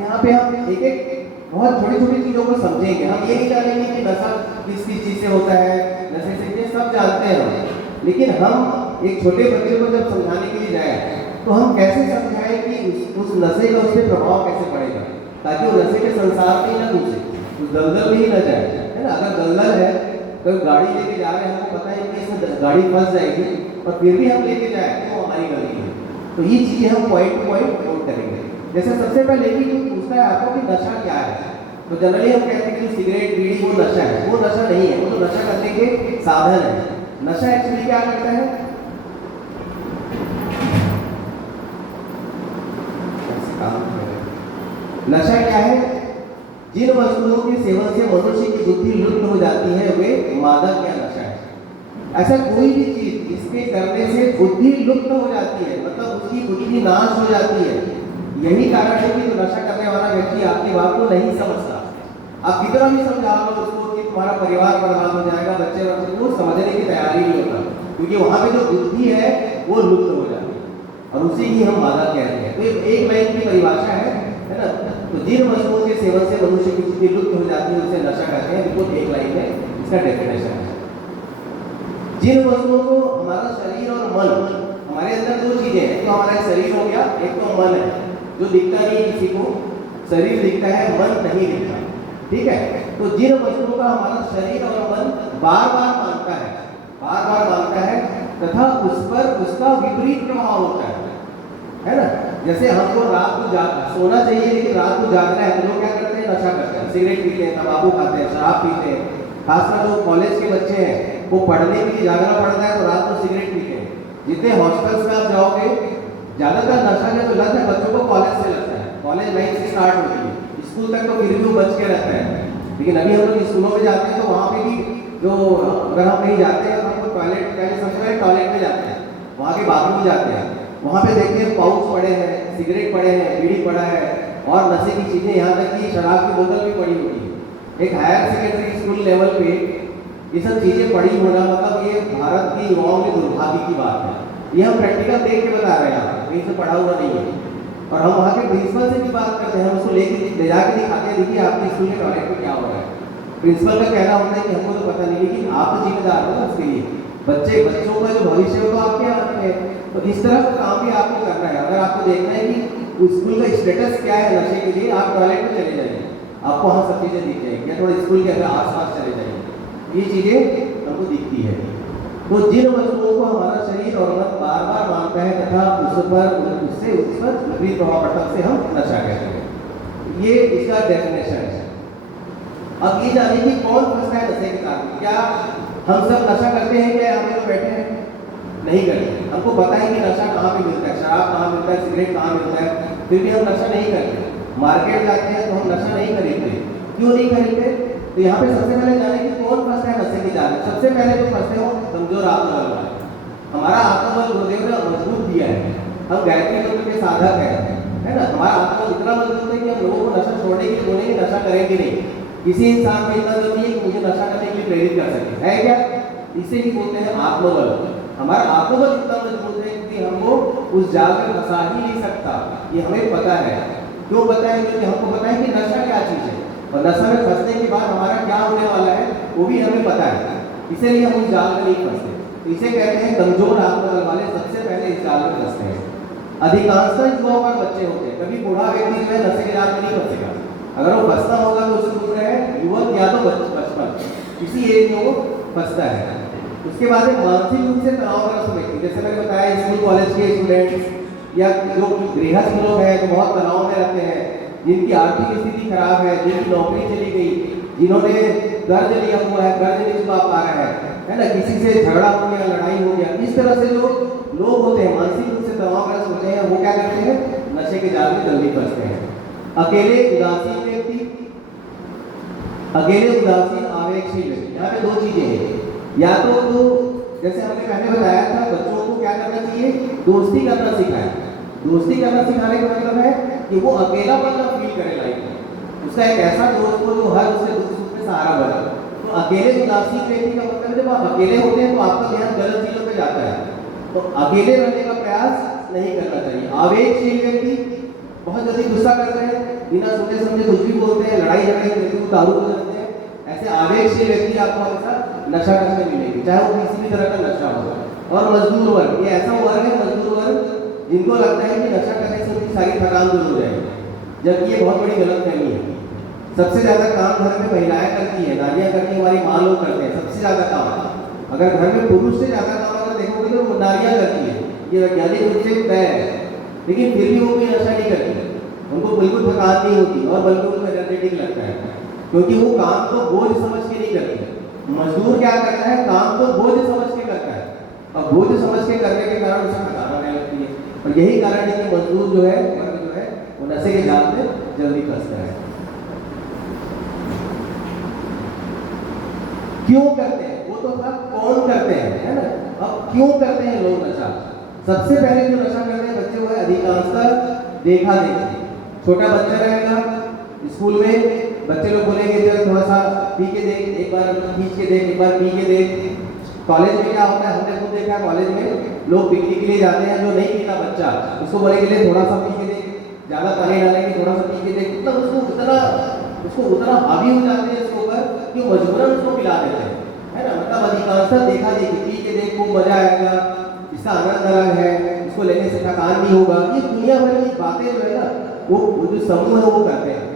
यहाँ पे हम एक एक बहुत छोटी छोटी चीज़ों को समझेंगे। हम ये नहीं जानेंगे कि नशा किस किस चीज़ से होता है, नशे से, ये सब जानते हैं हम, लेकिन हम एक छोटे बच्चे को जब समझाने के लिए जाए तो हम कैसे समझाएं कि उस नशे का उस पर प्रभाव कैसे पड़ेगा, ताकि वो नशे के संसार में ही ना घुसे, उस दलदल में ही ना जाए, है ना। अगर दलदल है तो गाड़ी लेके जा रहे हैं, हमको पता है कि इसमें गाड़ी फंस जाएगी और फिर भी हम लेके जाए तो हमारी गलती है। तो ये चीज़ें हम पॉइंट टू पॉइंट नोट करेंगे। जैसे सबसे पहले कि पूछता है आपको कि नशा क्या है, तो जनरली हम कहते हैं कि सिगरेट बीड़ी वो नशा है। वो नशा नहीं है, वो तो नशा करने के साधन है। नशा एक्चुअली क्या करता है? नशा क्या है? जिन वस्तुओं के सेवन से मनुष्य की बुद्धि लुप्त हो जाती है वे मादक या नशा है। ऐसा कोई भी चीज इसके करने से बुद्धि लुप्त हो जाती है, मतलब उसकी बुद्धि नाश हो जाती है। यही कारण है कि जो नशा करने वाला व्यक्ति आपकी बात को नहीं समझता। आप कितना भी समझा लो उसको कि तुम्हारा परिवार बर्बाद हो जाएगा, बच्चे वो समझने की तैयारी नहीं होता, क्योंकि वहां पे जो बुद्धि है वो लुप्त हो जाती है और उसी की हम मादक कहते हैं। तो एक लाइन की परिभाषा है ना। तो जिन वस्तुओं के सेवन से मनुष्य की बुद्धि लुप्त हो जाती है उसे नशा कहते हैं। बिल्कुल एक लाइन है, इसका डेफिनेशन है। जिन वस्तुओं को हमारा शरीर और मन, हमारे अंदर दो चीजें हैं, तो हमारा शरीर हो गया, एक तो मन है जो दिखता नहीं किसी को, शरीर दिखता है, मन नहीं दिखता, ठीक है। तो जिन वस्तुओं का हमारा शरीर और मन बार बार मानता है तथा उस पर उसका विपरीत प्रभाव होता है ना। जैसे हमको रात को सोना चाहिए, लेकिन रात को जागना है तो लोग क्या करते हैं? नशा करते हैं, सिगरेट पीते हैं, तंबाकू खाते हैं, शराब पीते हैं। खासकर जो कॉलेज के बच्चे हैं वो पढ़ने के लिए जागना पड़ता है तो रात को सिगरेट पीते हैं। जितने हॉस्टल्स में आप जाओगे ज्यादातर नशा जो लत है बच्चों को कॉलेज से लगता है, कॉलेज लाइफ से स्टार्ट होती है, स्कूल तक तो फिर भी वो बच के रहता है। लेकिन अभी हम लोग स्कूलों में जाते हैं तो वहाँ पे भी जो अगर हम कहीं जाते हैं तो हमको टॉयलेट, पहले सबसे पहले टॉयलेट में जाते हैं, वहाँ के बाथरूम में जाते हैं, वहाँ पे देखते हैं पाउच पड़े हैं, सिगरेट पड़े हैं, बीड़ी पड़ा है और नशे की चीज़ें, यहाँ तक कि शराब की बोतल भी पड़ी होती है। एक हायर सेकेंडरी स्कूल लेवल पे ये सब चीज़ें पड़ी होना मतलब ये भारत की युवाओं के दुर्भाग्य की बात है। ये हम प्रैक्टिकल देख के बता रहे हैं, कहीं से पढ़ा हुआ नहीं है। और हम वहाँ के प्रिंसिपल से भी बात करते हैं, हम उसको ले जाके दिखाते हैं, देखिए आपके स्कूल के टॉयलेट में क्या हो रहा है। प्रिंसिपल का कहना होता है कि हमको तो पता नहीं, लेकिन आप तो जिम्मेदार हो ना उसके लिए, बच्चों का जो भविष्य है तो आपके हाथ में है। तो इस तरह का काम भी आपको करना है। अगर आपको देखना है कि स्कूल का स्टेटस क्या है नशे के लिए, आप टॉयलेट में चले जाइए, आपको वहाँ सब चीज़ें दिख जाएंगी, या थोड़ा स्कूल के अंदर आसपास चले जाइए, ये चीज़ें हमको दिखती है। तो जिन वस्तुओं को हमारा शरीर और मन बार बार मानता है तथा उस पर विपरीत प्रभाव पड़ता है उसे हम नशा कहते हैं। ये इसका डेफिनेशन है। अब ये जानिए कि कौन फंसता है नशे के कारण। क्या हम सब नशा करते हैं? क्या हम लोग बैठे हैं? नहीं करते। हमको पता है कि नशा कहाँ पे मिलता है, शराब कहाँ मिलता है, सिगरेट कहाँ मिलता है, फिर भी हम नशा नहीं करते। मार्केट जाते हैं तो हम नशा नहीं खरीदते। क्यों नहीं खरीदते? तो यहाँ पे सबसे पहले जाने कि कौन फंसता है नशे की जाल में। सबसे पहले जो फंसते हो कमजोर आत्मबल वाले। हमारा आत्मबल गुरुदेव ने मजबूत दिया है, हम गायत्री मंत्र के साधक है ना। हमारा आत्मबल इतना मजबूत है कि हम लोगों को नशा छोड़ने के लिए बोलेंगे, नशा करेंगे नहीं। किसी इंसान में इतना जो नहीं है कि मुझे नशा करने के लिए प्रेरित कर सके, है क्या? इसे ही बोलते हैं आत्मबल। हमारा आत्मबल इतना मजबूत है कि हमको उस जाल में फंसा ही नहीं सकता, ये हमें पता है। क्यों पता है? क्योंकि हमको पता है कि नशा क्या चीज़ है और नशा में फंसने के बाद हमारा क्या होने वाला है वो भी हमें पता है, इसीलिए हम उस जाल में नहीं फंसते। तो इसे कहते हैं कमजोर आत्मबल वाले सबसे पहले इस जाल में फंसते हैं। अधिकांशतः युवाओं पर बच्चे होते हैं, कभी बूढ़ा व्यक्ति जो है नशे के जाल में नहीं फंसेगा। अगर वो फंसता होगा तो उसको बोल रहे हैं युवक या तो बचपन, इसी एज में वो फंसता है। उसके बाद मानसिक रूप से तनावग्रस्त व्यक्ति, जैसे मैंने बताया स्कूल कॉलेज के स्टूडेंट्स या जो गृहस्थ लोग हैं जो बहुत तनाव में रहते हैं, जिनकी आर्थिक स्थिति खराब है, जिनकी नौकरी चली गई, जिन्होंने कर्ज लिया हुआ है, कर्ज नहीं चुका पा रहा है ना, किसी से झगड़ा हो गया, लड़ाई हो गया, इस तरह से जो लोग होते हैं मानसिक रूप से तनावग्रस्त होते हैं, वो क्या करते हैं? नशे के जाल में जल्दी फंसते हैं। अकेले उदासीन व्यक्ति, अकेले उदासीन आवेगशील व्यक्ति, यहाँ पे दो चीजें हैं। या तो जैसे हमने पहले बताया था बच्चों को क्या करना चाहिए? दोस्ती करना सिखाएं। दोस्ती करना सिखाने का मतलब है कि वो अकेलापन ना फील करे लाइफ में, उसका एक ऐसा दोस्त हो जो हर उससे दुख सुख में सहारा बने। तो अकेले उदासीन व्यक्ति का मतलब जब आप अकेले होते हैं तो आपका ध्यान गलत चीजों पे जाता है, तो अकेले रहने का प्रयास नहीं करना चाहिए। आवेगशील व्यक्ति, बहुत जल्दी गुस्सा करते हैं, बिना सोचे समझे कुछ भी बोलते हैं, लड़ाई झगड़े में व्यक्ति को दारू हो जाते हैं। ऐसे आवेगशील व्यक्ति आपको हमेशा नशा करते मिलेंगे, चाहे वो किसी भी तरह का नशा हो। और मजदूर वर्ग, ये ऐसा वर्ग है मजदूर वर्ग जिनको लगता है कि नशा करने से उनकी सारी थकान दूर हो जाएगी, जबकि ये बहुत बड़ी गलतफहमी है। सबसे ज्यादा काम घर में महिलाएं करती है, नारियां करती है, हमारी माँ लोग करते हैं सबसे ज्यादा काम। अगर घर में पुरुष से ज्यादा काम अगर देखोगे तो नारियां करती है, ये वैज्ञानिक रूप से तय है। लेकिन फिर भी वो कोई नशा नहीं करती, उनको बिल्कुल थकान नहीं होती और बल्कि उनको एनर्जेटिक लगता है, क्योंकि वो काम को बोझ समझ के नहीं करती। मजदूर क्या करता है, काम को बोझ समझ के करता है, और बोझ समझ के करने के कारण उसे थकान आने लगती है। और यही कारण है कि मजदूर जो है वर्ग जो है वो नशे के जाल में जल्दी फंसता है। क्यों करते हैं वो तो था, कौन करते हैं, है ना। अब क्यों करते हैं लोग नशा? सबसे पहले जो नशा करते हैं बच्चे, वो है अधिकांशतः देखा देखी। छोटा बच्चा रहेगा स्कूल में, बच्चे लोग बोलेंगे चल थोड़ा सा पी के देख, एक बार खींच के देख, एक बार पी के देख। कॉलेज में क्या होता है, हमने खुद देखा है, कॉलेज में लोग पिकनिक के लिए जाते हैं, जो नहीं पीता बच्चा उसको बोलेंगे थोड़ा सा पी के देख, ज्यादा पानी डालेंगे, थोड़ा सा पी के देख, मतलब उसको उतना हावी हो जाते हैं इसके ऊपर कि मजबूरन उसको पिला देते हैं, है ना। मतलब अधिकांशतः देखा देखी, पी के देख, खूब मजा आएगा, इसका आनंद अलग है, इसको लेने से थकान नहीं होगा, ये दुनिया भर की बातें जो है ना वो जो समूह है वो करते हैं।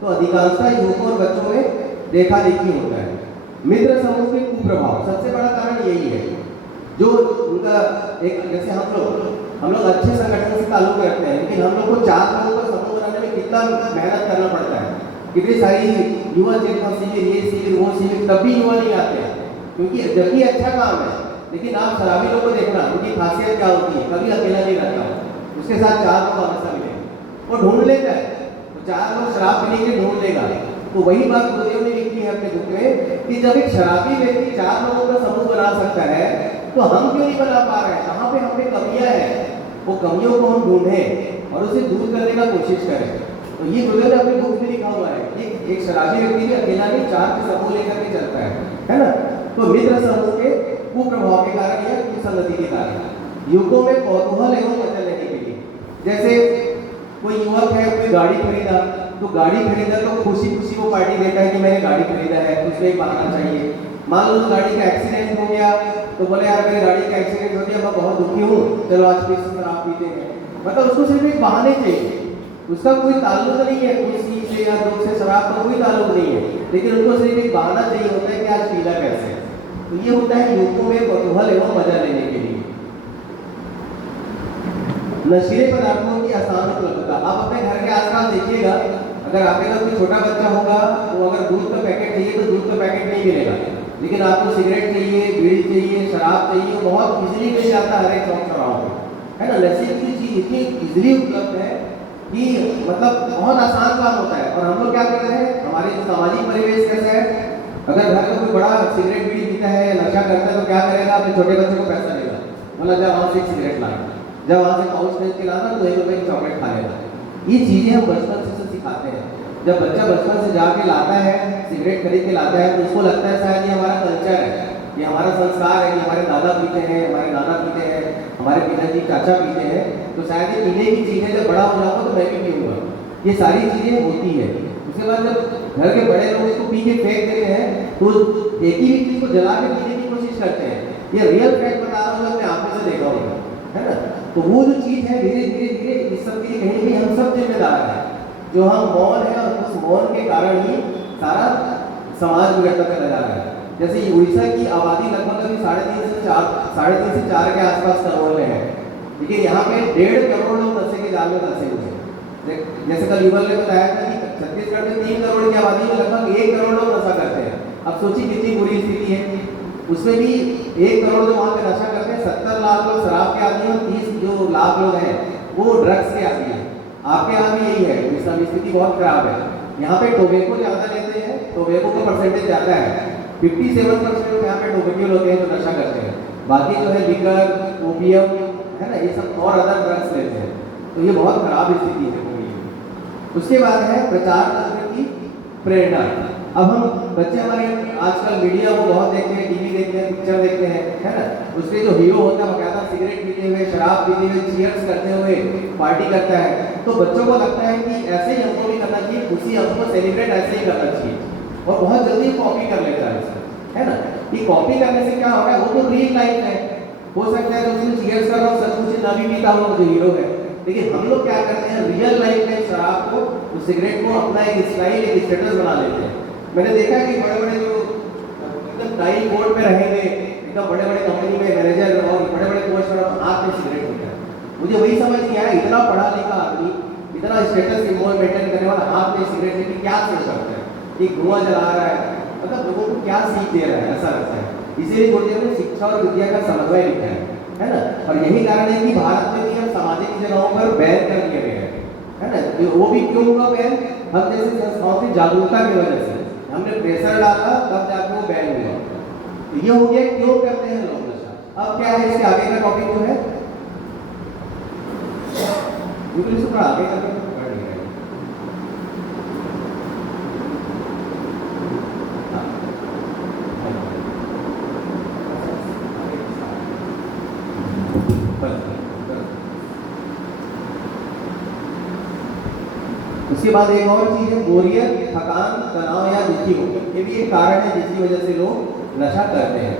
तो अधिकांशतः युवकों और बच्चों में देखा देखी होता है। मित्र समूह के कुप्रभाव, सबसे बड़ा कारण यही है, जो उनका एक, जैसे हम लोग अच्छे संगठन से ताल्लुक रखते हैं, लेकिन हम लोग को 4 लोगों का समूह बनाने में कितना मेहनत करना पड़ता है, कितनी सारी युवा चेतना शिविर, ये शिविर वो शिविर, तब भी युवा नहीं आते हैं, क्योंकि जबकि अच्छा काम है। लेकिन आप शराबी लोग को देखना, उनकी खासियत क्या होती है, कभी अकेला नहीं रहता, उसके साथ 4 लोग हमेशा मिले, वो ढूंढ लेता है, तो 4 लोग शराब पीने के ढूंढ लेगा। तो वही बात गुरुदेव ने लिखी है अपने बुक में कि जब एक शराबी व्यक्ति 4 लोगों का समूह बना सकता है, तो हम क्यों नहीं बना पा रहे हैं? कहाँ पे हमें कमियां हैं, वो कमियों को हम ढूंढें और उसे दूर करने का कोशिश करें। तो ये गुरुदेव ने अपनी बुक में लिखा हुआ है कि एक शराबी व्यक्ति भी अकेला नहीं, 4 के समूह लेकर के चलता है ना। तो मित्र समूह के कुप्रभाव के कारण या कुसंगति के कारण युवकों में कौतूहल एवं मजा लेने के लिए, जैसे कोई युवक है, कोई गाड़ी खरीदा, तो गाड़ी खरीदा तो खुशी खुशी वो पार्टी देता है कि मैंने गाड़ी खरीदा है, उसमें एक बहाना चाहिए। मान लो गाड़ी का एक्सीडेंट हो गया, तो बोले यार मेरी गाड़ी का एक्सीडेंट हो गया, मैं बहुत दुखी हूँ, चलो आज फिर से शराब पीते हैं। मतलब उसको सिर्फ एक बहाने चाहिए, उसका कोई ताल्लुक नहीं है खुशी से या दुख से, शराब का कोई ताल्लुक नहीं है, लेकिन उनको सिर्फ एक बहाना चाहिए होता है कि आज पीला कैसे। तो ये होता है युवकों में कौतूहल एवं मजा लेने के लिए। नशीले पदार्थों की आसान उपलब्धता, आप अपने घर के आसपास देखिएगा, अगर आपके घर कोई छोटा बच्चा होगा तो अगर दूध का पैकेट चाहिए तो दूध का पैकेट नहीं मिलेगा, लेकिन आपको सिगरेट चाहिए, बीड़ी चाहिए, शराब चाहिए, वो बहुत इजीली मिल जाता है हर एक चौक चौराहों पे, है ना। नशे की चीज इतनी इजीली उपलब्ध है कि मतलब बहुत आसान काम होता है। और हम लोग क्या करते हैं, हमारे सामाजिक परिवेश कैसा है, अगर घर का कोई बड़ा सिगरेट बीड़ी पीता है, नशा करता है, तो क्या करेगा, अपने छोटे बच्चे को पैसा देगा, बोला जा वहाँ से एक सिगरेट लाना, जब वहाँ से पाउच खरीद के लाना तो 1 रुपये की चॉकलेट खा लेगा। ये चीज़ें हम बचपन से सिखाते हैं। जब बच्चा बचपन से जाके लाता है, सिगरेट खरीद के लाता है, तो उसको लगता है शायद ये हमारा कल्चर है, ये हमारा संस्कार है, कि हमारे दादा पीते हैं, हमारे नाना पीते हैं, हमारे पिताजी चाचा पीते हैं, तो शायद ये पीने की चीज़ है, जब बड़ा हो जाऊँगा तो मैं भी पीऊँगा। ये सारी चीज़ें होती है। उसके बाद जब घर के बड़े लोग इसको पी के फेंक देते हैं, तो एक ही चीज़ को जला के पीने की कोशिश करते हैं। ये रियल फैक्ट बता रहा हूँ, अपने आंखों से देखा होगा, है ना। तो वो जो चीज़ है धीरे धीरे धीरे इस सब के कहीं भी हम सब जिम्मेदार हैं, जो हम मौन है, और उस मौन के कारण ही सारा समाज बिगड़ता चला जा रहा है। जैसे उड़ीसा की आबादी लगभग अभी 3.5 से 4 के आसपास करोड़ में है, लेकिन यहाँ पे 1.5 करोड़ लोग नशे के जाल में फंसे हुए हैं। जैसे कल युगल ने बताया था कि छत्तीसगढ़ में 3 करोड़ की आबादी में लगभग 1 करोड़ लोग नशा करते हैं। अब सोचिए कितनी बुरी स्थिति है। उसमें भी 1 करोड़ जो वहाँ पे नशा करते हैं, 70 लाख लोग शराब के आदि हैं, और 30 जो लाख लोग हैं वो ड्रग्स के आदि हैं। आपके यहाँ भी यही है, इसकी स्थिति बहुत खराब है। यहाँ पे टोबैको ज़्यादा लेते हैं, टोबैको का परसेंटेज ज़्यादा है, 57% लोग यहाँ पे टोबैको लोग हैं जो नशा करते हैं, बाकी जो है लिकर, ओपियम, है ना, ये सब और अदर ड्रग्स लेते हैं। तो ये बहुत खराब स्थिति है पूरी। उसके बाद है प्रचार तंत्र की प्रेरणा। अब हम बच्चे हमारे आजकल मीडिया को बहुत देखते हैं, टीवी देखते हैं, पिक्चर देखते हैं, है ना। उसके जो हीरो होता है बकायदा सिगरेट पीते हुए, शराब पीते हुए, चीयर्स करते हुए पार्टी करता है, तो बच्चों को लगता है कि ऐसे ही हमको भी करना चाहिए, खुशी हमको सेलिब्रेट ऐसे ही करना चाहिए, और बहुत जल्दी कॉपी कर लेता है इसको, है ना। ये कॉपी करने से क्या हो रहा है, वो तो रियल लाइफ है, हो सकता है तो सीरियस कर रहा हूँ सचमुच ना भी पीता हो जो हीरो है, लेकिन हम लोग क्या करते हैं रियल लाइफ में शराब को, उस सिगरेट को अपना एक स्टाइल, एक स्टेटस बना लेते हैं। मैंने देखा कि बड़े बड़े जो एकदम टाइल बोर्ड में रहेंगे, एकदम बड़े बड़े कंपनी में मैनेजर और बड़े बड़े पोस्ट पर हाथ में सिगरेट होता है। मुझे वही समझ नहीं आया, इतना पढ़ा लिखा आदमी, इतना स्टेटस सिंबल मेंटेन करने वाला हाथ में सिगरेट लेके क्या सोच सकता है कि धुआं जला रहा है, मतलब लोगों को क्या सीख दे रहा है, ऐसा लगता है। इसीलिए गुरुदेव ने शिक्षा और विद्या का समन्वय लिखा है ना। और यही कारण है कि भारत में भी हम सामाजिक जगहों पर बैन कर दिए गए हैं, है ना। वो भी क्यों हुआ बैन, हम जैसे संस्थाओं की जागरूकता की वजह से हमने प्रेशर डाला, तब जाकर वो बैन हुआ। तो ये हो गया क्यों करते हैं लोग नशा। अब क्या है, इसके आगे का टॉपिक जो है बिल्कुल थोड़ा आगे का पढ़ लिया है। उसके बाद एक और चीज है बोरियत, थकान, तनाव या दुखी होना, ये भी एक कारण है जिसकी वजह से लोग नशा करते हैं।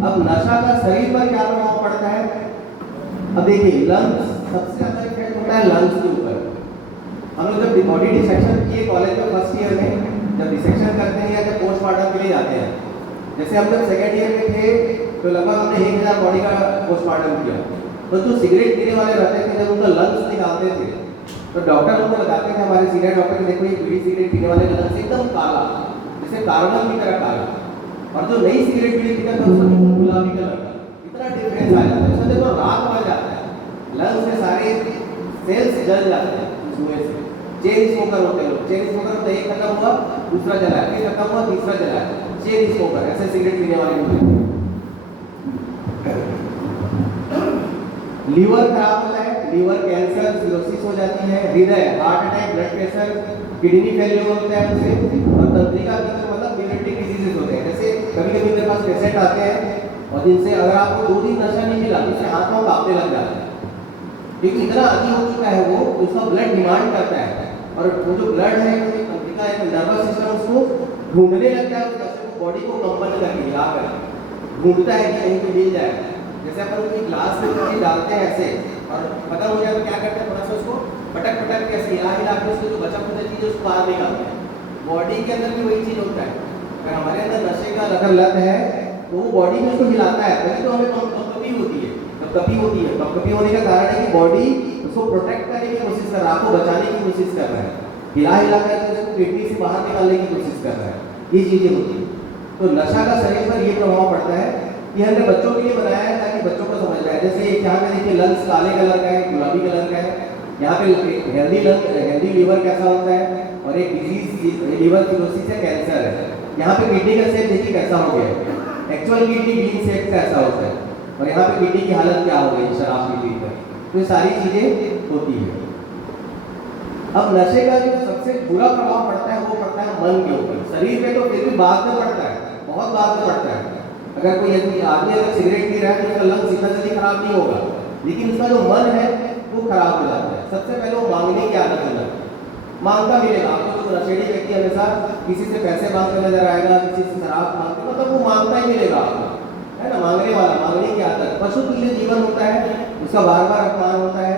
अब नशा का शरीर पर क्या प्रभाव पड़ता है, अब देखिए लंग्स सबसे ज्यादा इफेक्ट होता है लंग्स के ऊपर। हम लोग जब बॉडी डिसेक्शन किए कॉलेज में फर्स्ट ईयर में, जब डिसेक्शन करते हैं या जब पोस्टमार्टम के लिए जाते हैं, जैसे हम जब सेकेंड ईयर में थे तो लगभग हमने 1000 बॉडी का पोस्टमार्टम किया। तो जो सिगरेट पीने वाले रहते थे जब उनका लंग्स निकालते थे तो डॉक्टर उनको बताते थे, हमारे सीनियर डॉक्टर, देखो ये बीड़ी सिगरेट पीने वाले का लंग्स एकदम काला, जैसे कार्बन की तरह काला, और जो नई सिगरेट बीड़ी पीता था उसका बिल्कुल गुलाबी कलर का, इतना डिफरेंस आ जाता है। उसमें देखो रात भर जाता है, लंग्स में सारे सेल्स जल जाते हैं उस धुएं से। चेन स्मोकर होते हैं लोग, चेन स्मोकर होता है, एक खत्म हुआ दूसरा जला है, फिर खत्म हुआ तीसरा जला है, चेन स्मोकर, ऐसे सिगरेट पीने वाले होते हैं। लीवर खराब होता है, लीवर कैंसर, सिरोसिस हो जाती है, हृदय, heart attack, blood pressure, kidney failure होता है उससे, और तंत्रिका कैंसर मतलब बिलियरिटी डिजीजेस होते हैं। जैसे कभी कभी मेरे पास पेशेंट आते हैं और जिनसे अगर आपको 2 दिन नशा नहीं मिला जिससे हाथ पांव कांपने लग जाते हैं, क्योंकि इतना आदी हो चुका है वो, उसका ब्लड डिमांड करता है, और वो जो ब्लड है तंत्रिका है, नर्वस सिस्टम उसको ढूंढने लगता है, जैसे वो बॉडी को कंपन करके हिला कर ढूंढता है कि कहीं पे मिल जाए। जैसे अपन कोई ग्लास में पानी डालते हैं ऐसे और खत्म हो जाए तो क्या करते हैं, थोड़ा सा उसको पटक पटक के ऐसे हिला हिला के उसको जो बचा खुचा चीज है उसको बाहर निकालते हैं। बॉडी के अंदर भी वही चीज होता है, अगर हमारे अंदर नशे का अगर लत है तो वो बॉडी में उसको हिलाता है, तभी तो हमें कपकपी होती है, कपकपी होती है। कपकपी होने का कारण है कि बॉडी उसको प्रोटेक्ट करने की कोशिश कर रहा है, आपको बचाने की कोशिश कर रहा है, हिला हिला कर उसको किडनी से बाहर निकालने की कोशिश कर रहा है, ये चीजें होती है। तो नशा का शरीर पर ये प्रभाव पड़ता है। ये हमने बच्चों के लिए बनाया है ताकि बच्चों को समझ आए। जैसे यहाँ पे देखिए लंग्स काले कलर का है, गुलाबी कलर का है, यहाँ पे हेल्दी लंग, हेल्दी लीवर कैसा होता है, और एक डिजीज लीवर सिरोसिस है, कैंसर है। यहाँ पे किडनी का शेप देखिए कैसा हो गया है, एक्चुअल किडनी बीन शेप का ऐसा होता है, और यहाँ पे किडनी की हालत क्या हो गई शराब की पीकर। तो ये सारी चीजें होती है। अब नशे का जो सबसे बुरा प्रभाव पड़ता है वो पड़ता है मन के ऊपर। शरीर में तो फिर भी बाद में पड़ता है, बहुत बाद में पड़ता है। अगर कोई आदमी अगर सिगरेट पी रहा है तो उसका लंग्स इतना जल्दी खराब नहीं होगा, लेकिन उसका जो मन है वो खराब हो जाता है। सबसे पहले वो मांगने की आदत हो जाती है, मांगता मिलेगा आपको। जो नशेड़ी व्यक्ति हमेशा किसी से पैसे मांगते नजर आएगा, किसी से शराब मांगते, मतलब वो मांगता ही मिलेगा आपको, है ना। मांगने वाला, मांगने की आदत, पशु तुल्य जीवन होता है, उसका बार बार अपमान होता है।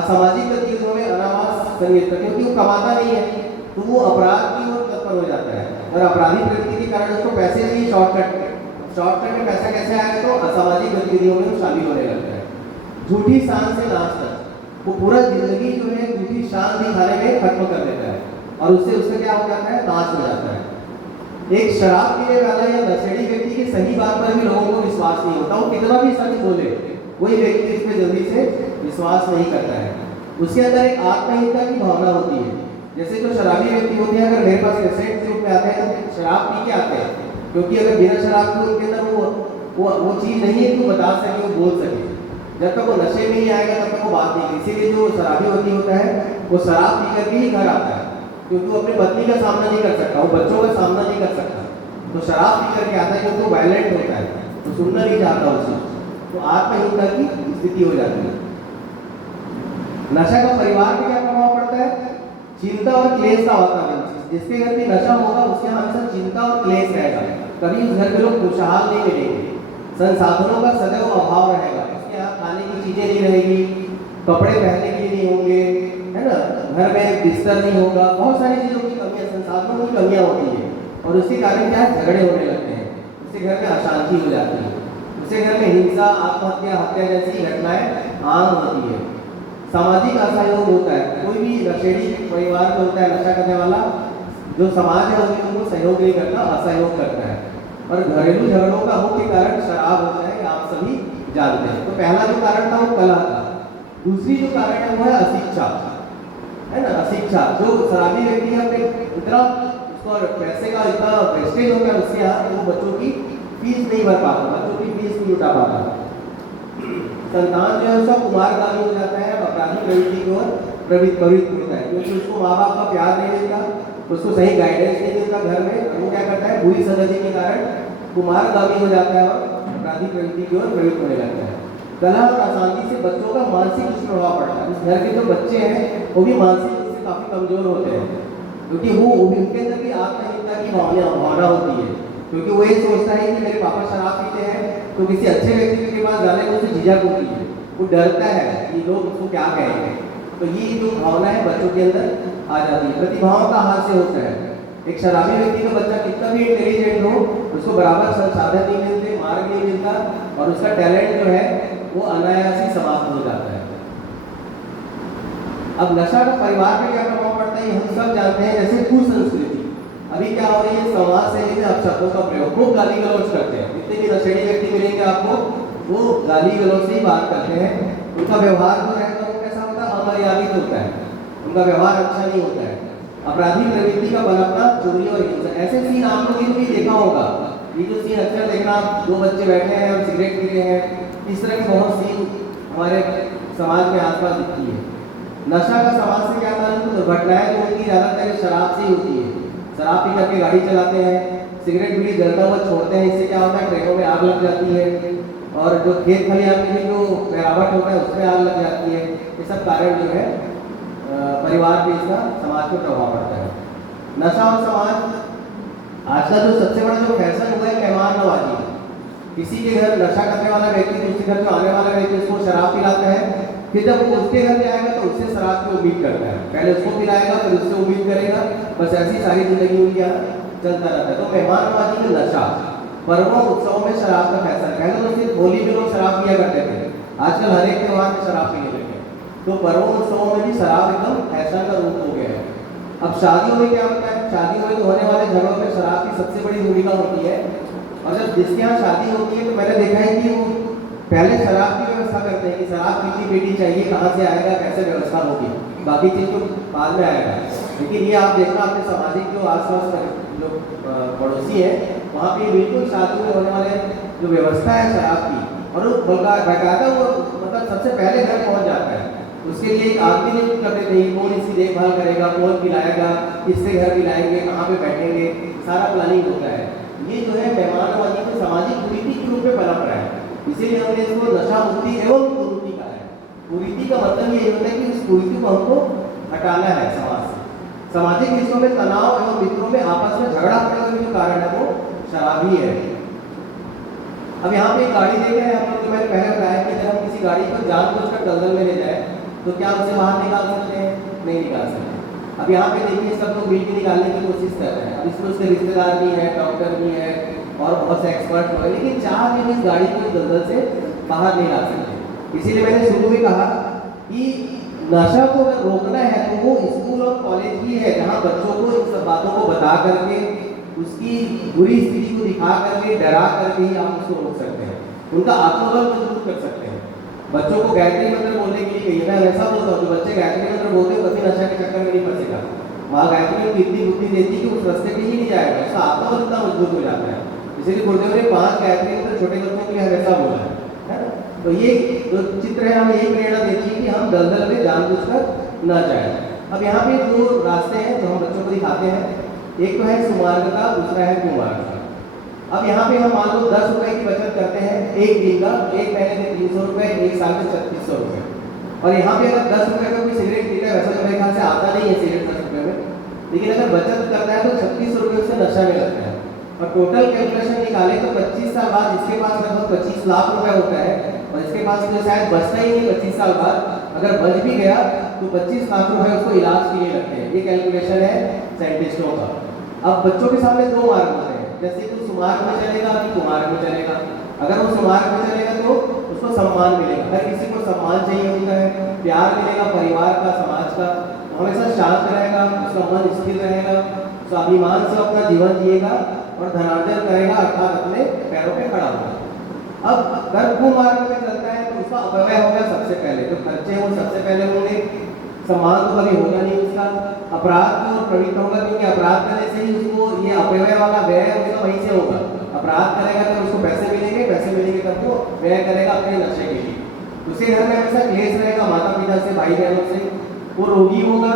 असामाजिक गतिविधियों में अनावास संलिप्त, क्योंकि वो कमाता नहीं है तो वो अपराध की ओर तत्पर हो जाता है, और अपराधी प्रवृत्ति के कारण उसको पैसे चाहिए शॉर्टकट में पैसा कैसे आएगा, तो असामाजिक गतिविधियों में शामिल होने लगता है। झूठी शान से नाच तक, वो पूरा जिंदगी जो है झूठी शान दिखाने में खत्म कर देता है, और उससे उसका क्या हो जाता है, नाच हो जाता है। एक शराब पीने वाला या नशेड़ी व्यक्ति की सही बात पर भी लोगों को विश्वास नहीं होता, वो कितना भी सच बोले कोई व्यक्ति इसमें जल्दी से विश्वास नहीं करता है। उसके अंदर एक आत्महीनता की भावना होती है। जैसे जो शराबी व्यक्ति होते हैं, अगर मेरे पास पेशेंट के रूप में आते हैं तो शराब पी के आते हैं, क्योंकि अगर बिना शराब के उनके अंदर वो चीज़ नहीं है कि वो बता सके, वो बोल सके। जब तक वो नशे में ही आएगा तब तक वो बात नहीं। इसीलिए जो शराबी व्यक्ति होता है वो शराब पी कर ही घर आता है, क्योंकि वो अपनी पत्नी का सामना नहीं कर सकता, वो बच्चों का सामना नहीं कर सकता, तो शराब पी करके आता है क्योंकि वो वायलेंट होता है, तो सुनना नहीं चाहता उसे, तो आत्महीनता की स्थिति हो जाती है। नशा का परिवार पे क्या प्रभाव पड़ता है? चिंता और क्लेश का वातावरण। जिसके घर में नशा होगा उसके यहाँ हमेशा चिंता और क्लेश रहेगा, कभी उस घर के लोग खुशहाल नहीं मिलेंगे, संसाधनों का सदैव अभाव रहेगा, इसके यहाँ खाने की चीजें नहीं रहेगी, कपड़े पहनने के लिए नहीं होंगे, है ना, घर में बिस्तर नहीं होगा, बहुत सारी चीजों की कमियां, संसाधनों की कमियां होती है। और उसके कारण क्या है, झगड़े होने लगते हैं, उसके घर में अशांति हो जाती है, उसके घर में हिंसा, आत्महत्या, हत्या जैसी घटनाएं आम होती है। सामाजिक असहयोग होता है, कोई भी नशेड़ी परिवार में होता है नशा करने वाला, जो समाज है उसमें उनको सहयोग नहीं करता, असहयोग करता है। और घरेलू झगड़ों का मुख्य कारण शराब होता है, आप सभी जानते हैं। तो पहला जो कारण था वो कलह था। दूसरी जो कारण है वो है अशिक्षा, है ना, अशिक्षा। जो शराबी व्यक्ति है अपने इतना उसको पैसे का इतना वेस्टेज होता है उसके यहाँ, वो बच्चों की फीस नहीं भर पाता, बच्चों की फीस नहीं उठा पाता। संतान जो है उसका कुमारगामी हो जाता है, अपराधी प्रवृत्ति की ओर प्रवृत्त होता है, क्योंकि उसको माँ बाप का प्यार नहीं मिलता, उसको सही गाइडेंस नहीं मिलता घर में, वो क्या करता है, बुरी संगति के कारण कुमारगामी हो जाता है और अपराधी प्रवृत्ति की ओर प्रवृत्त होने लगता है। कलह और अशांति से बच्चों का मानसिक दुष्प्रभाव पड़ता है। उस घर के जो बच्चे हैं वो भी मानसिक रूप से काफी कमजोर होते हैं, क्योंकि वो उनके अंदर भी आत्महीनता की भावना होती है, क्योंकि वो ये सोचता है कि मेरे पापा शराब पीते हैं तो किसी अच्छे व्यक्ति के पास जाने में उसे झिझक होती है, वो डरता है कि लोग उसको क्या कहेंगे। तो ये जो भावना है बच्चों के अंदर आ जाती है। प्रतिभाओं का हाथ से होता है। एक शराबी व्यक्ति का बच्चा कितना भी इंटेलिजेंट हो, उसको बराबर संसाधन नहीं मिलते, मार्ग नहीं मिलता, और उसका टैलेंट जो है वो अनायास ही समाप्त हो जाता है। अब नशा का परिवार पे क्या प्रभाव पड़ता है हम सब जानते हैं। जैसे कुसंस्कृति अभी क्या हो रही है, समाज शैली में अपशब्दों का प्रयोग, खूब गाली गलौज करते हैं। जितने भी नशेड़ी व्यक्ति मिलेंगे आपको, वो गाली गलौज से ही बात करते हैं। उनका व्यवहार जो रहता है वो कैसा होता है, अमर्यादित होता है, उनका व्यवहार अच्छा नहीं होता है। अपराधी प्रवृत्ति का बनपना, चोरी और हिंसा, ऐसे सीन आप लोगों ने भी देखा होगा। ये जो सीन अक्सर देखना, दो बच्चे बैठे हैं और सिगरेट पी रहे हैं, इस तरह के बहुत सीन हमारे समाज में आसपास दिखती है। नशा का समाज से क्या ताल्लुक, दुर्घटनाएं जो होती है ज्यादातर शराब से ही होती है। शराब पी करके गाड़ी चलाते हैं, सिगरेट बीड़ी जलता हुआ छोड़ते हैं, इससे क्या होता है, ट्रेनों में आग लग जाती है, और जो खेत खलिहान में भी जो गिरावट होता है उसमें आग लग जाती है। ये सब कारण जो है परिवार पे इसका समाज पर प्रभाव पड़ता है। नशा और समाज, आज का जो सबसे बड़ा जो फैशन हुआ है मेहमान नवाजी। किसी के घर नशा करने वाला व्यक्ति दूसरे घर जो आने वाला व्यक्ति उसको शराब पिलाता है, फिर जब वो उसके घर जाएगा तो उससे शराब की उम्मीद करता है, पहले उसको पिलाएगा फिर उससे उम्मीद करेगा, बस ऐसी सारी जिंदगी उनकी चलता रहता है। तो मेहमान नवाजी में नशा, पर्वों उत्सवों में शराब का फैशन। पहले तो सिर्फ होली में लोग शराब पिया करते थे, आजकल हर एक त्योहार में शराब पीने लगे। तो पर्वों उत्सवों में भी शराब एकदम फैशन का रूप हो गया है। अब शादियों में क्या होता है, शादियों में तो होने वाले झगड़ों में शराब की सबसे बड़ी भूमिका होती है। और जब जिसके यहाँ शादी होती है तो मैंने देखा है कि वो पहले शराब की व्यवस्था करते हैं कि शराब कितनी पेटी चाहिए, कहाँ से आएगा, कैसे व्यवस्था होगी, बाकी चीज़ तो बाद में आएगा। लेकिन ये आप देखना अपने सामाजिक जो आसपास जो पड़ोसी है वहाँ पे बिल्कुल शादी में होने वाले जो व्यवस्था है शराब की, और वो बाकायदा वो मतलब सबसे पहले घर पहुँच जाता है। उसके लिए एक आदमी नहीं कर देते हैं, कौन इसकी देखभाल करेगा, कौन पिलाएगा, किससे घर पिलाएंगे, कहाँ पे बैठेंगे, सारा प्लानिंग होता है। ये जो है मेहमान नवाजी में सामाजिक कुरीति के रूप में पनप रहा है, इसीलिए हमने इसको नशा मुक्ति एवं कुरीति कहा है। कुरीति का मतलब ये होता है कि इस कुरीति को हमको हटाना है समाज से। सामाजिक रिश्तों में तनाव एवं मित्रों में आपस में झगड़ा पड़ने का जो कारण है वो शराब ही है। अब यहाँ पे एक गाड़ी देख रहे हैं हम लोग, मैंने पहले बताया कि जब हम किसी गाड़ी को जानबूझकर दलदल में ले जाए तो क्या उसे बाहर निकाल सकते हैं, नहीं निकाल सकते। अब यहाँ पे देखिए सब लोग मिल के निकालने की कोशिश कर रहे हैं। अब इसमें उसके रिश्तेदार भी है, डॉक्टर भी है और बहुत से एक्सपर्ट हुए, लेकिन चाह भी इस गाड़ी को दलदल से बाहर नहीं ला सकते। इसीलिए मैंने शुरू में कहा कि नशा को अगर रोकना है तो वो स्कूल और कॉलेज ही है, जहाँ बच्चों को इन सब बातों को बता करके उसकी बुरी स्थिति को दिखा करके डरा करके ही आप उसको रोक सकते हैं, उनका आत्मबल मजबूत कर सकते हैं। बच्चों को गायत्री मंत्र बोलने के लिए कहिए, मैं ऐसा बोलता हूँ, बच्चे गायत्री मंत्र बोलते हैं कभी नशा के चक्कर में नहीं फंसेगा। माँ गायत्री को इतनी बुद्धि देती कि उस रास्ते पे ही नहीं जाएगा, उसका आत्मबल इतना मजबूत हो जाता है। इसीलिए गुरुदेव ने 5 गायत्री मंत्र छोटे बच्चों के लिए हमेशा बोला है ना। तो ये जो चित्र है हमें यही प्रेरणा देती है कि हम दलदल में जानबूझकर न जाए। अब यहाँ पे 2 रास्ते हैं जो हम बच्चों को दिखाते हैं, एक तो है सुमार्गता, दूसरा है कुमार्गता। अब यहाँ पे हम मान लो 10 रुपए की बचत करते हैं एक दिन का, एक महीने में 300 रुपए, एक साल में 3600 रुपए। और यहाँ पे अगर 10 रुपए का कोई सिगरेट पीता है, वैसा तो मेरे ख्याल से आता नहीं है सिगरेट 10 रुपए में, लेकिन अगर बचत करता है तो 36 रुपए से नशा में लगता है। और टोटल कैलकुलेशन निकाले तो 25 साल बाद इसके पास लगभग 25 लाख रुपए होता है, और इसके पास तो शायद बचता ही नहीं 25 साल बाद, अगर बच भी गया तो 25 लाख रुपए उसको इलाज के लिए लगते हैं। ये कैलकुलेशन है साइंटिस्टों का। अब बच्चों के सामने दो मार्ग होते हैं, जैसे कि सुमार्ग में चलेगा कि कुमार्ग में चलेगा। अगर वो सुमार्ग में चलेगा तो उसको सम्मान मिलेगा, हर किसी को सम्मान चाहिए होता है, प्यार मिलेगा परिवार का, समाज का, हमेशा शांत रहेगा, उसका मन स्थिर रहेगा, स्वाभिमान से अपना जीवन जिएगा और धनार्जन करेगा, अर्थात अपने पैरों पे खड़ा होगा। अब अगर कुमार्ग में चलता है तो उसका अपव्यय होगा सबसे पहले, जो खर्चे हैं वो सबसे पहले होंगे, सम्मान तो कभी होगा नहीं उसका, अपराध की ओर प्रवृत्त होगा, क्योंकि अपराध करने से ही उसको ये अपव्यय वाला व्यय उसका वहीं से होगा। अपराध करेगा तो उसको पैसे मिलेंगे तब वो व्यय करेगा अपने नशे के लिए। उसके घर में हमेशा क्लेश रहेगा, माता पिता से, भाई बहनों से, वो रोगी होगा,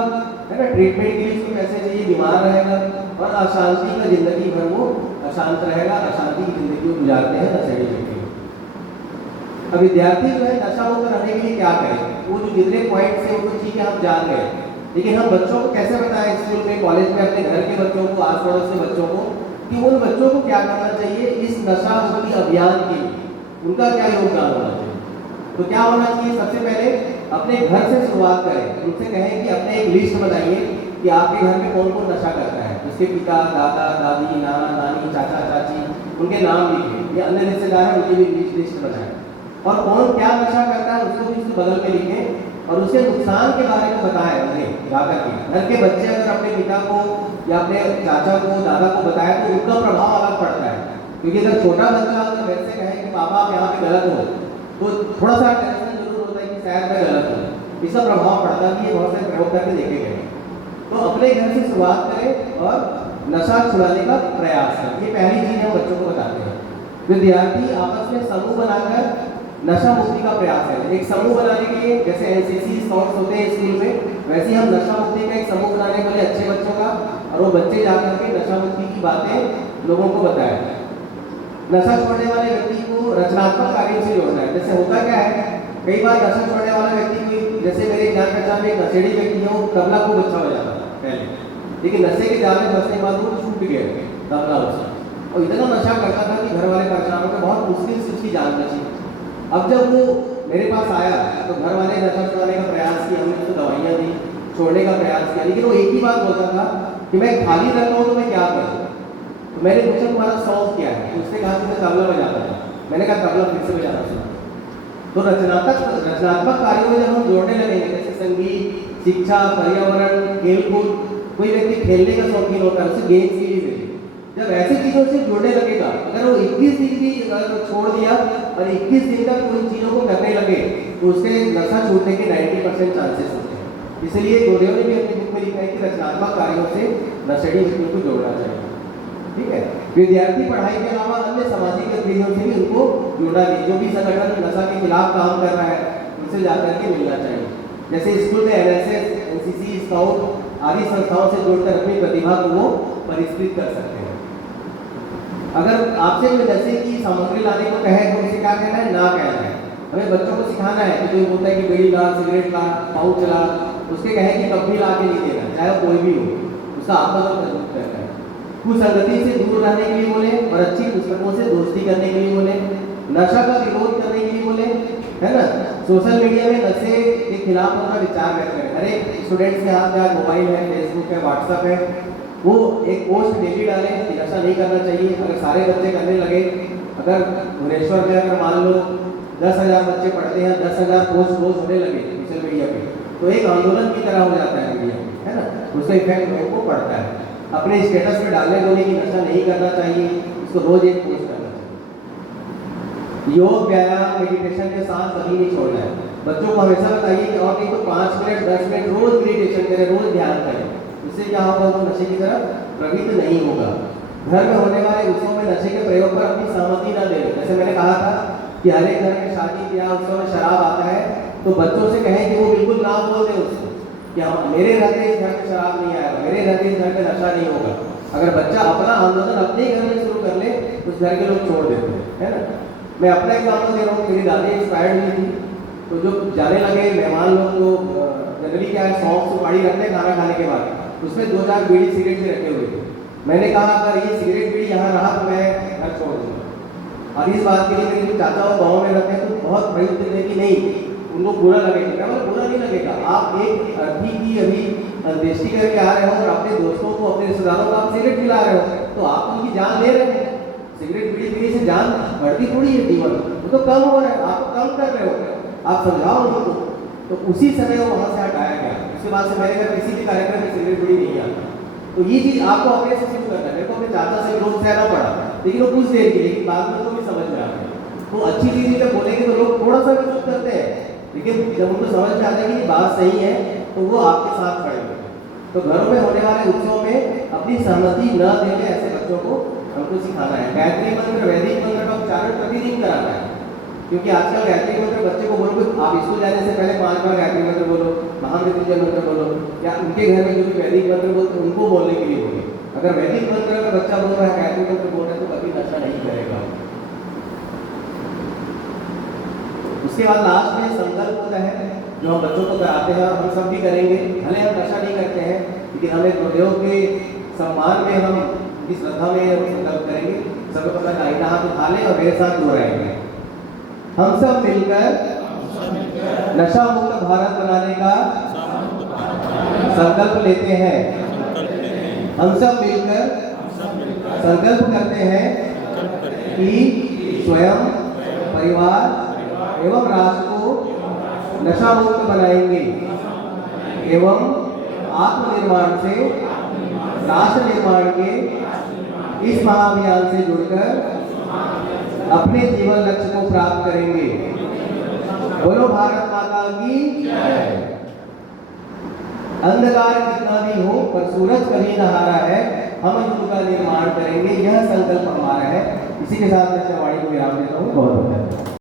है ना, ट्रीटमेंट के लिए उसको पैसे चाहिए, बीमार रहेगा, और अशांति में जिंदगी भर वो अशांत रहेगा, अशांति की जिंदगी गुजारते हैं नशेड़ी व्यक्ति। अब विद्यार्थी जो है नशा मुक्त रहने के लिए क्या करें, वो जो जितने पॉइंट्स हैं वो तो ठीक है हम जान गए, लेकिन हम बच्चों को कैसे बताएं, स्कूल में, कॉलेज में, अपने घर के बच्चों को, आस पड़ोस के बच्चों को, कि उन बच्चों को क्या करना चाहिए इस नशा मुक्ति अभियान के लिए, उनका क्या योगदान होना चाहिए। तो क्या होना चाहिए, सबसे पहले अपने घर से शुरुआत करें, उनसे कहें कि अपने एक लिस्ट बनाइए कि आपके घर में कौन कौन नशा करता है, उसके पिता, दादा, दादी, नाना, नानी, चाचा, चाची, उनके नाम लिखिए, ये अन्य रिश्तेदार हैं उनकी भी लिस्ट बनाएं, और कौन क्या नशा करता है उसको भी उसके बगल में लिखें, और उसके नुकसान के बारे में बताएं उन्हें जाकर के। घर के बच्चे अगर अपने पिता को या अपने चाचा को, दादा को बताया तो उनका प्रभाव अलग पड़ता है, क्योंकि अगर छोटा बच्चा अगर वैसे कहे कि पापा आप यहाँ पे गलत हो, तो थोड़ा सा टेंशन जरूर होता है कि शायद मैं गलत हूँ, इसका प्रभाव पड़ता है। ये बहुत सारे प्रयोग करके देखे गए। तो अपने घर से शुरुआत करें और नशा छुड़ाने का प्रयास करें, ये पहली चीज हम बच्चों को बताते हैं। विद्यार्थी आपस में समूह बनाकर नशा मुक्ति का प्रयास है। एक समूह बनाने के लिए, जैसे एनसीसी स्काउट्स होते हैं स्कूल में, वैसे ही हम नशा मुक्ति का एक समूह बनाने वाले अच्छे बच्चों का, और वो बच्चे जाकर के नशा मुक्ति की बातें लोगों को बताएं। नशा छोड़ने वाले व्यक्ति को रचनात्मक कार्यों से जोड़ना है। जैसे होता क्या है, कई बार नशा छोड़ने वाला व्यक्ति कोई, जैसे मेरे जान पहचान में एक नशेड़ी व्यक्ति है, वो तबला खूब अच्छा हो जाता था पहले, लेकिन नशे के जाल में फंसने के बाद वो छूट गया तबला उसका, और इतना नशा करता था कि घर वाले परेशान होकर बहुत मुश्किल से उसकी जान बची। अब जब वो मेरे पास आया तो घर वाले नशा छुड़ाने का प्रयास किया, हमने उसको दवाइयाँ दी, छोड़ने का प्रयास किया, लेकिन वो एक ही बात बोलता था कि मैं खाली रहता हूँ तो मैं क्या करूँ। तो मैंने पूछा तुम्हारा शौक क्या है, तो उसने कहा कि मैं तबला बजाता था। मैंने कहा तबला फिर से बजाना शुरू। तो रचनात्मक कार्यों में जब हम जोड़ने लगेंगे, जैसे संगीत, शिक्षा, पर्यावरण, खेलकूद, कोई व्यक्ति खेलने का शौकीन होता है, उसे गेम्स की भी मिले, जब ऐसी चीजों से जुड़ने लगेगा, अगर वो 21 दिन भी छोड़ दिया और 21 दिन तक उन चीजों को करने लगे तो उसके नशा छूटने के 90% चांसेस होते हैं। इसलिए गुरुदेव ने भी अपनी बुक में लिखा है कि रचनात्मक कार्यों से नशेड़ी व्यक्तियों को जोड़ना चाहिए। ठीक है, विद्यार्थी पढ़ाई के अलावा अन्य सामाजिक गतिविधियों से भी उनको जोड़ा चाहिए। जो भी संगठन नशा के खिलाफ काम कर रहा है उनसे जाकर के मिलना चाहिए। जैसे स्कूल में एनएसएस, एनसीसी, स्काउट आदि संस्थाओं से जोड़कर अपनी प्रतिभा को वो परिष्कृत कर सकते हैं। अगर आपसे कोई नशे की सामग्री लाने को कहे तो उसे क्या कहना है, ना कहना है। हमें बच्चों को सिखाना है कि कोई बोलता है कि बीड़ी ला, सिगरेट ला, पाउच ला, उसके कहे कि कभी ला के नहीं देना, चाहे वो कोई भी हो, उसका आपस में मजबूत करना है। कुसंगति से दूर रहने के लिए बोले और अच्छी पुस्तकों से दोस्ती करने के लिए बोले, नशा का विरोध करने के लिए बोले, है ना, सोशल मीडिया में नशे के खिलाफ अपना विचार व्यक्त करें। हर एक स्टूडेंट्स के हाथ में मोबाइल है, फेसबुक है, व्हाट्सअप है, वो एक पोस्ट डेली डालें कि नशा नहीं करना चाहिए। अगर सारे बच्चे करने लगे, अगर भुवनेश्वर में अगर मान लो 10,000 बच्चे पढ़ते हैं, 10,000 पोस्ट रोज होने लगे सोशल मीडिया पे, तो एक आंदोलन की तरह हो जाता है मीडिया, है ना, उसका इफेक्ट लोगों को पड़ता है। अपने स्टेटस में डालने बोले कि नशा नहीं करना चाहिए, उसको रोज एक पोस्ट करना चाहिए। योग, व्यायाम, मेडिटेशन के साथ कभी नहीं छोड़ना है। बच्चों को हमेशा बताइए कि और नहीं तो 5 मिनट 10 मिनट रोज मेडिटेशन करें, रोज ध्यान करें। इससे क्या होगा, वो नशे की तरफ प्रवृत्त नहीं होगा। घर में होने वाले उत्सव में नशे के प्रयोग पर अपनी सहमति न दें। जैसे मैंने कहा था कि हर एक घर में शादी ब्याह उत्सव में शराब आता है, तो बच्चों से कहें कि वो बिल्कुल ना बोल दें उसको कि हम मेरे रहते इस घर में शराब नहीं आएगा, मेरे रहते इस घर में नशा नहीं होगा। अगर बच्चा अपना आंदोलन अपने ही घर में शुरू कर ले, उस घर के लोग छोड़ देते हैं, है ना। मैं अपना एग्जाम्पल दे रहा हूँ, मेरी दादी एक्सपायर्ड हुई थी, तो जो जाने लगे मेहमान लोग तो जनरली क्या है, सौंफ सुपारी रखते हैं खाना खाने के बाद, उसमें 2-4 बीड़ी सिगरेट भी रखे हुए थे। मैंने कहा अगर ये सिगरेट बीड़ी यहाँ रहा तो मैं घर छोड़ दूँगा। और इस बात के लिए मेरे जो चाचा वो गाँव में रहते हैं तो बहुत प्रयुक्त थे कि नहीं उनको बुरा लगेगा। मैं बुरा नहीं लगेगा, आप एक अर्थी की अभी अंत्येष्टि करके आ रहे हो और अपने दोस्तों को अपने रिश्तेदारों को आप सिगरेट पिला रहे हो तो आप उनकी जान ले रहे हैं। सिगरेट बीड़ी पीने से जान बढ़ती थोड़ी है, जीवन वो तो कम हो रहा है, आप कम कर रहे हो, आप समझाओ उनको। तो उसी समय वो वहाँ से हटाया गया। उसके बाद से मेरे घर किसी भी कार्यक्रम में सिगरेट बीड़ी नहीं आता। तो ये चीज़ आपको अपने से शुरू करना है। मेरे को अपने चाचा से विरोध सहना पड़ा, लेकिन वो कुछ देर के लिए, लेकिन बाद में तो भी समझ में आ गया। तो अच्छी चीज़ें जब बोलेंगे तो लोग थोड़ा सा विरोध करते हैं, लेकिन जब उनको समझ में आता है कि ये बात सही है तो वो आपके साथ खड़े होंगे। तो घरों में होने वाले उत्सव में अपनी सहमति न देने ऐसे बच्चों को हमको सिखाना है। गायत्री मंत्र, वैदिक मंत्र का उच्चारण प्रतिदिन कराना है, क्योंकि आजकल गायत्री मंत्र बच्चे को बोलो आप स्कूल जाने से पहले 5 बार गायत्री मंत्र बोलो, महामृत्युंजय मंत्र बोलो, या उनके घर में जो भी वैदिक मंत्र बोलते हैं उनको बोलने के लिए बोले। अगर वैदिक मंत्र का बच्चा बोल रहा है, गायत्री मंत्र बोल रहा है तो कभी नशा नहीं करेगा। उसके बाद लास्ट में संकल्प होता है जो हम बच्चों को कराते हैं और हम सब भी करेंगे। भले हम नशा नहीं करते हैं, लेकिन हमें गुरुदेव के सम्मान में हम इस श्रद्धा में हम संकल्प करेंगे। सबको पता दाहिना हाथ उठा लें और मेरे साथ दोहराएंगे। हम सब मिलकर नशा मुक्त भारत बनाने का संकल्प लेते हैं। हम सब मिलकर संकल्प करते हैं कि स्वयं, परिवार एवं राष्ट्र को नशा मुक्त बनाएंगे एवं आत्मनिर्माण से राष्ट्र निर्माण के इस महाअभियान से जुड़कर अपने जीवन लक्ष्य को प्राप्त करेंगे। बोलो भारत माता की जय। अंधकार कितना भी हो पर सूरज कभी न हारा है, हम युग का निर्माण करेंगे, यह संकल्प हमारा है। इसी के साथ मैं वाणी को विराम देता हूँ। बहुत बहुत धन्यवाद।